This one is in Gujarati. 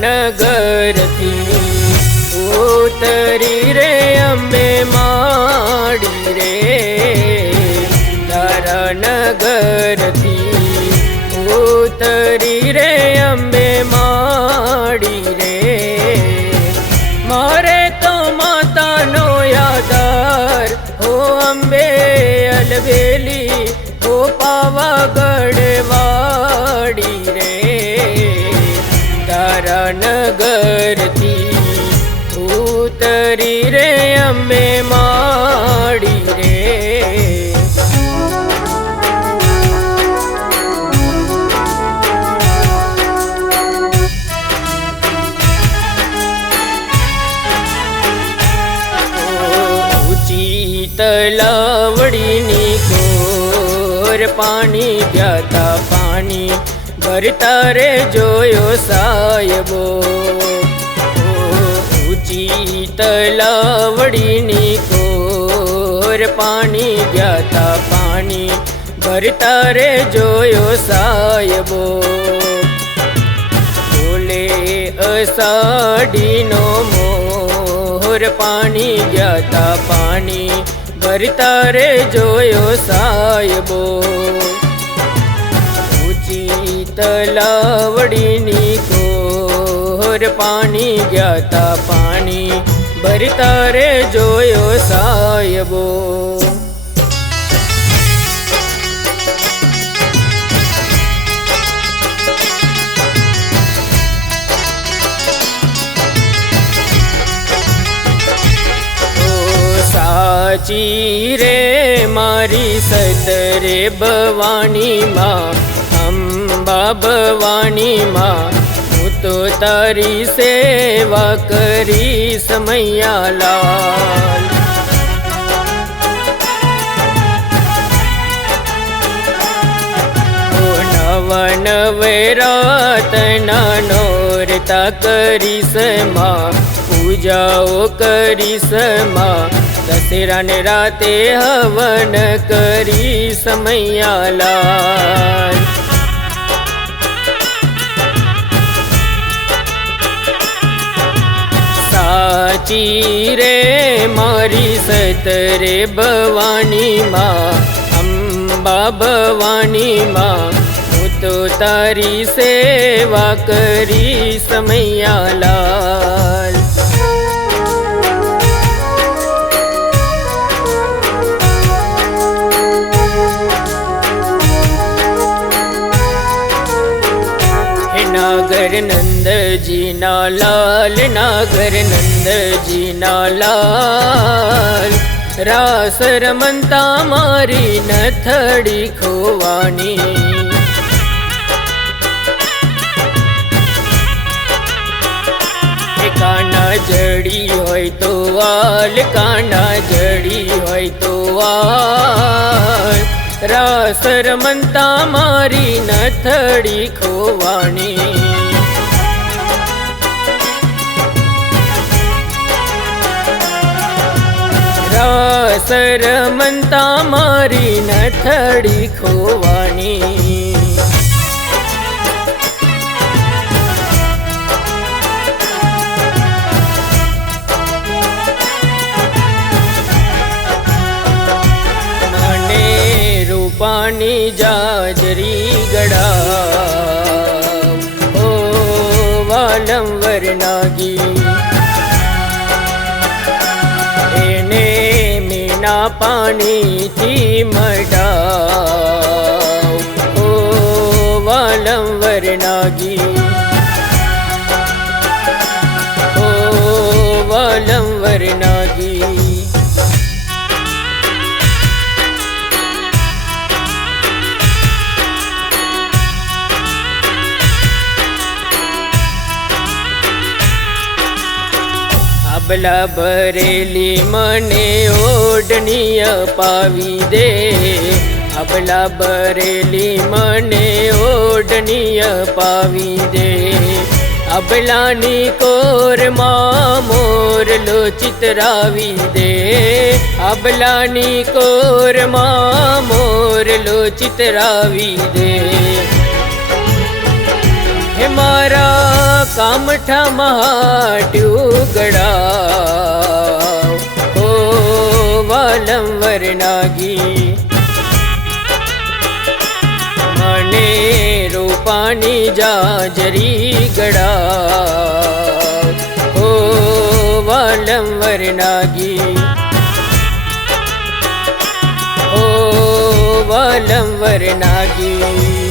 નગર થી ઉતરી રે અંબે માડી રે, તારા નગર થી ઉતરી રે અંબે માડી રે, મારે તો માતાનો યાદાર હો અંબે અલવેલી હો પાવાગઢ વાડી રે, તારા નગર થી ઉતરી રે અંબે માડી રે. તલાવડીની કોર પાણી ગયા પાણી ભરતા રે જોયો સાયબો, ઊંચી તલાવડીની કોર પાણી ગયા પાણી ભરતા રે જોયો સાયબો, બોલે અષાઢીનો મોર પાણી ગયા પાણી ભરતા રે જોયો સાયબો, ઊંચી તલાવડીની કોર પાણી ગયા પાણી ભરતા રે જોયો સાયબો. સાચી રે મારી સતરે ભવાની માં અંબા ભવાની માં, હું તો તારી સેવા કરીશ મૈયા લાલ, નવરાતના નોરતા કરીશ માં, પૂજાઓ કરીશ માં, દશેરાને રાતે હવન કરીશ મૈયા લાલ, સાચી રે મારી સતરે ભવાની માં અંબા ભવાની માં, હું તો તારી સેવા કરીશ મૈયા લાલ. નાગર નંદજી ના લાલ, નાગર નંદજી ના લાલ, રાસ રમતા મારી નથડી ખોવાની, કાના જડી હોય તો વાલ, કાના જડી હોય તો વાલ, રાસ રમતા મારી નથડી ખોવાની, રાસ રમતા મારી નથડી ખોવાની, પાણી જાજરી ગડા ઓ વાલંવર નાગી, એને મીના પાણીથી મડાવ ઓ વાલંવર નાગી, ઓ વાલંવર નાગી, આબલા ભરેલી મને ઓઢણી અપાવી દે, આબલા ભરેલી મને ઓઢણી અપાવી દે, આબલાની કોરમાં મોરલો ચિતરાવી દે, આબલાની કોરમાં મોરલો ચિતરાવી દે, હે મારા કામઠા મહાટ્યું ગળાવ ઓ વાલંવર નાગી મને રૂપાની જાજરી ગળાવ ઓ વાલંવર નાગી ઓ વાલંવર નાગી